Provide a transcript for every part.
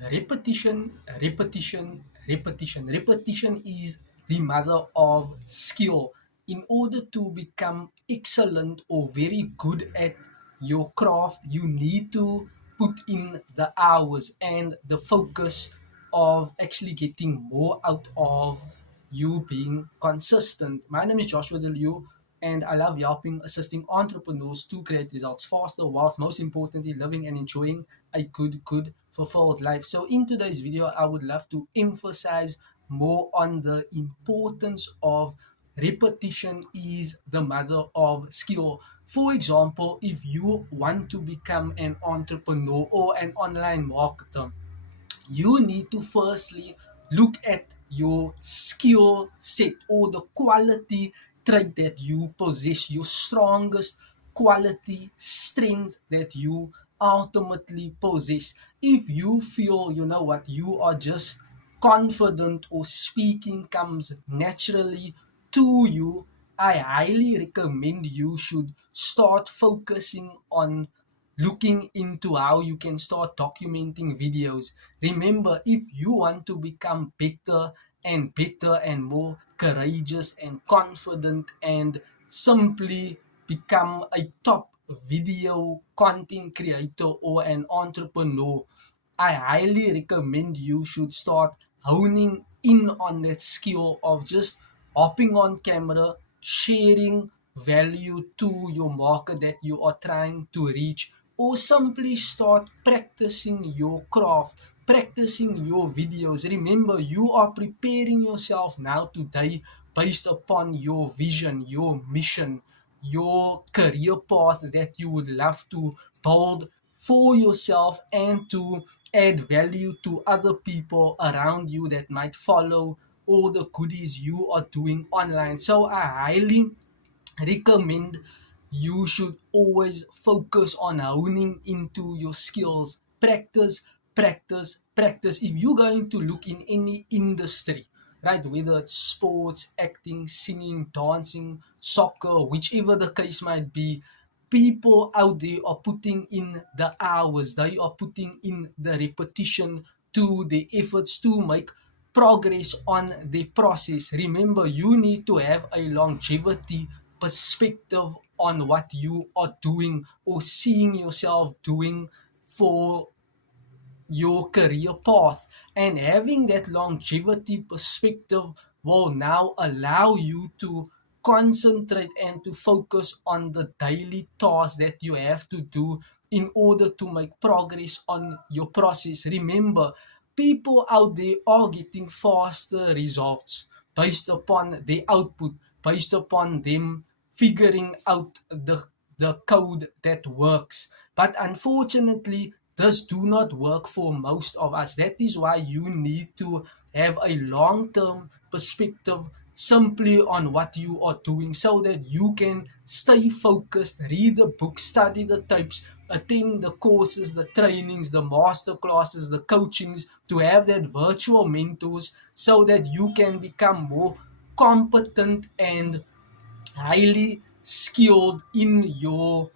Repetition, repetition, repetition. Repetition is the mother of skill. In order to become excellent or very good at your craft, you need to put in the hours and the focus of actually getting more out of you being consistent. My name is Joshua Deliu, and I love helping, assisting entrepreneurs to create results faster, whilst most importantly, living and enjoying a good, fulfilled life. So, in today's video, I would love to emphasize more on the importance of repetition is the mother of skill. For example, if you want to become an entrepreneur or an online marketer, you need to firstly look at your skill set or the quality trait that you possess, your strongest quality strength that you ultimately possess. If you feel, you know what, you are just confident or speaking comes naturally to you, I highly recommend you should start focusing on looking into how you can start documenting videos. Remember, if you want to become better and more courageous and confident and simply become a top video content creator or an entrepreneur, I highly recommend you should start honing in on that skill of just hopping on camera, sharing value to your market that you are trying to reach, or simply start practicing your craft, practicing your videos. Remember, you are preparing yourself now today based upon your vision, your mission, your career path that you would love to build for yourself and to add value to other people around you that might follow all the goodies you are doing online. So I highly recommend you should always focus on honing into your skills. Practice, practice, practice. If you're going to look in any industry, right, whether it's sports, acting, singing, dancing, soccer, whichever the case might be, people out there are putting in the hours, they are putting in the repetition to the efforts to make progress on the process. Remember, you need to have a longevity perspective on what you are doing or seeing yourself doing for your career path, and having that longevity perspective will now allow you to concentrate and to focus on the daily tasks that you have to do in order to make progress on your process. Remember, people out there are getting faster results based upon the output, based upon them figuring out the code that works. But unfortunately, this do not work for most of us. That is why you need to have a long-term perspective simply on what you are doing so that you can stay focused, read the books, study the tapes, attend the courses, the trainings, the master classes, the coachings, to have that virtual mentors so that you can become more competent and highly skilled in your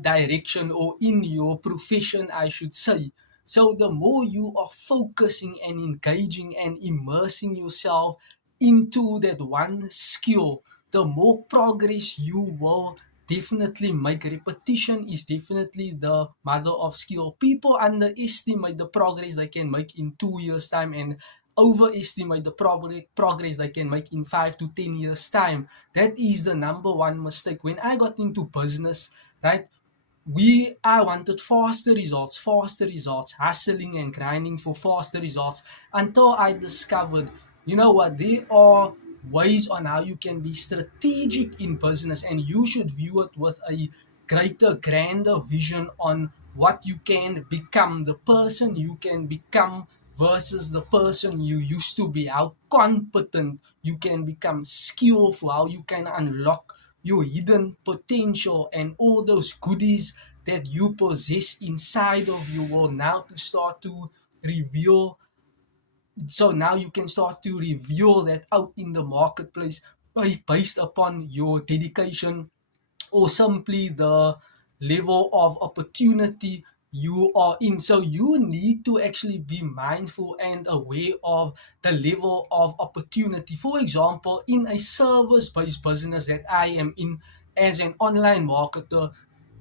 direction or in your profession, I should say. So, the more you are focusing and engaging and immersing yourself into that one skill, the more progress you will definitely make. Repetition is definitely the mother of skill. People underestimate the progress they can make in 2 years' time and overestimate the progress they can make in 5 to 10 years' time. That is the number one mistake. When I got into business, right, I wanted faster results, hustling and grinding for faster results until I discovered, you know what, there are ways on how you can be strategic in business, and you should view it with a greater, grander vision on what you can become, the person you can become versus the person you used to be, how competent you can become, skillful, how you can unlock your hidden potential and all those goodies that you possess inside of you will now to start to reveal. So now you can start to reveal that out in the marketplace based upon your dedication or simply the level of opportunity you are in. So you need to actually be mindful and aware of the level of opportunity. For example, in a service-based business that I am in as an online marketer,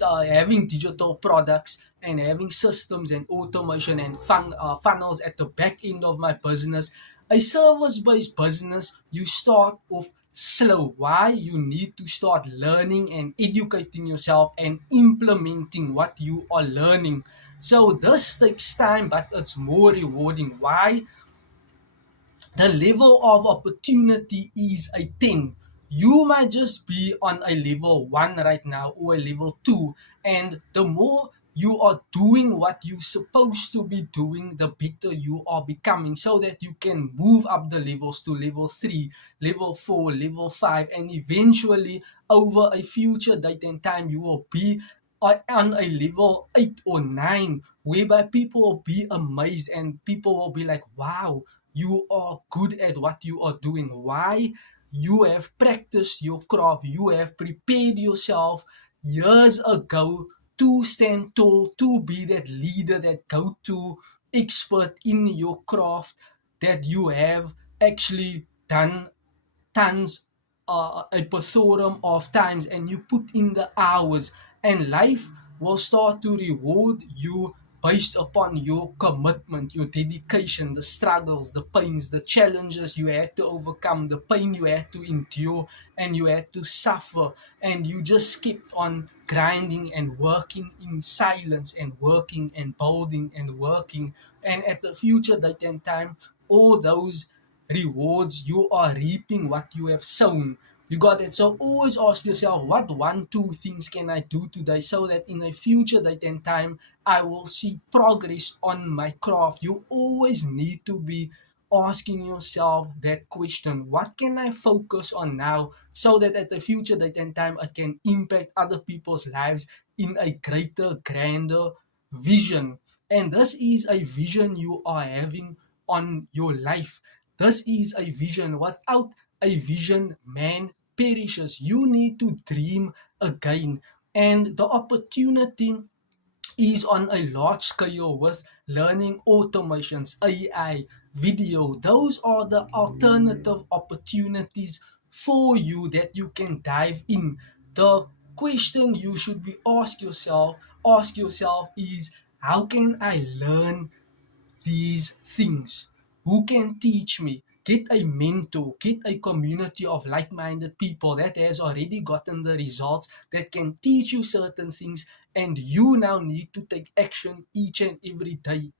having digital products and having systems and automation and funnels at the back end of my business, a service-based business, you start off slow. Why? You need to start learning and educating yourself and implementing what you are learning. So this takes time, but it's more rewarding. Why? The level of opportunity is a 10. You might just be on a level 1 right now or a level 2, and the more you are doing what you're supposed to be doing, the better you are becoming, so that you can move up the levels to level 3, level 4, level 5, and eventually over a future date and time you will be on a level 8 or 9, whereby people will be amazed and people will be like, wow, you are good at what you are doing. Why? You have practiced your craft, you have prepared yourself years ago to stand tall, to be that leader, that go to expert in your craft, that you have actually done tons, a plethora of times, and you put in the hours, and life will start to reward you based upon your commitment, your dedication, the struggles, the pains, the challenges you had to overcome, the pain you had to endure, and you had to suffer, and you just kept on grinding and working in silence and working and building and working, and at the future date and time, all those rewards, you are reaping what you have sown. You got it. So always ask yourself, what 1, 2 things can I do today so that in a future date and time I will see progress on my craft. You always need to be asking yourself that question, what can I focus on now so that at the future date and time I can impact other people's lives in a greater, grander vision. And this is a vision you are having on your life. This is a vision. Without a vision, man perishes. You need to dream again. And the opportunity is on a large scale with learning automations, AI, video. Those are the alternative opportunities for you that you can dive in. The question you should be ask yourself is, how can I learn these things? Who can teach me? Get a mentor, get a community of like minded people that has already gotten the results, that can teach you certain things, and you now need to take action each and every day,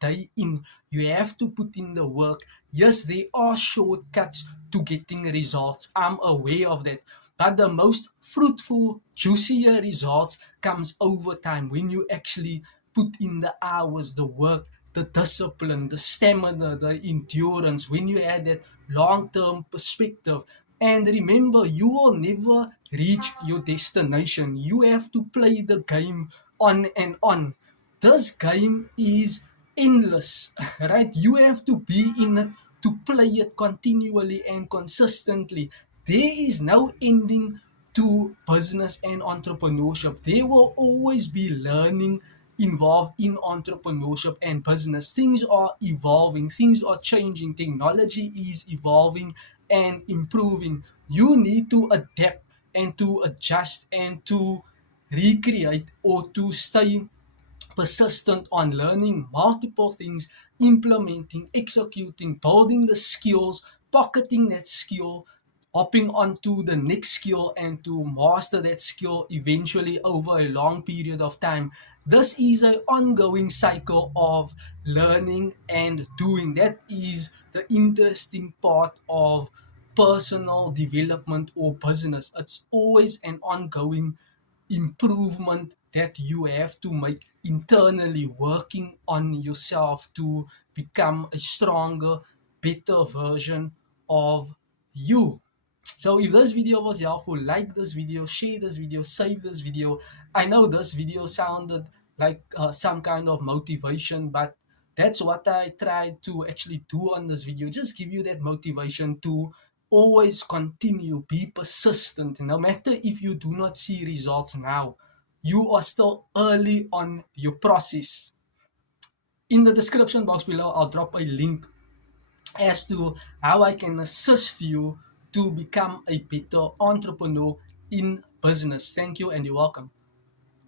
day in. You have to put in the work. Yes, there are shortcuts to getting results. I'm aware of that. But the most fruitful, juicier results comes over time when you actually put in the hours, the work, the discipline, the stamina, the endurance, when you have that long term perspective. And remember, you will never reach your destination. You have to play the game on and on. This game is endless, right? You have to be in it to play it continually and consistently. There is no ending to business and entrepreneurship. There will always be learning involved in entrepreneurship and business. Things are evolving, things are changing, technology is evolving and improving. You need to adapt and to adjust and to recreate or to stay persistent on learning multiple things, implementing, executing, building the skills, pocketing that skill, hopping onto the next skill, and to master that skill eventually over a long period of time. This is an ongoing cycle of learning and doing. That is the interesting part of personal development or business. It's always an ongoing improvement that you have to make internally, working on yourself to become a stronger, better version of you. So if this video was helpful, like this video, share this video, save this video. I know this video sounded like some kind of motivation, but that's what I tried to actually do on this video. Just give you that motivation to always continue, be persistent. No matter if you do not see results now, you are still early on your process. In the description box below, I'll drop a link as to how I can assist you to become a better entrepreneur in business. Thank you and you're welcome.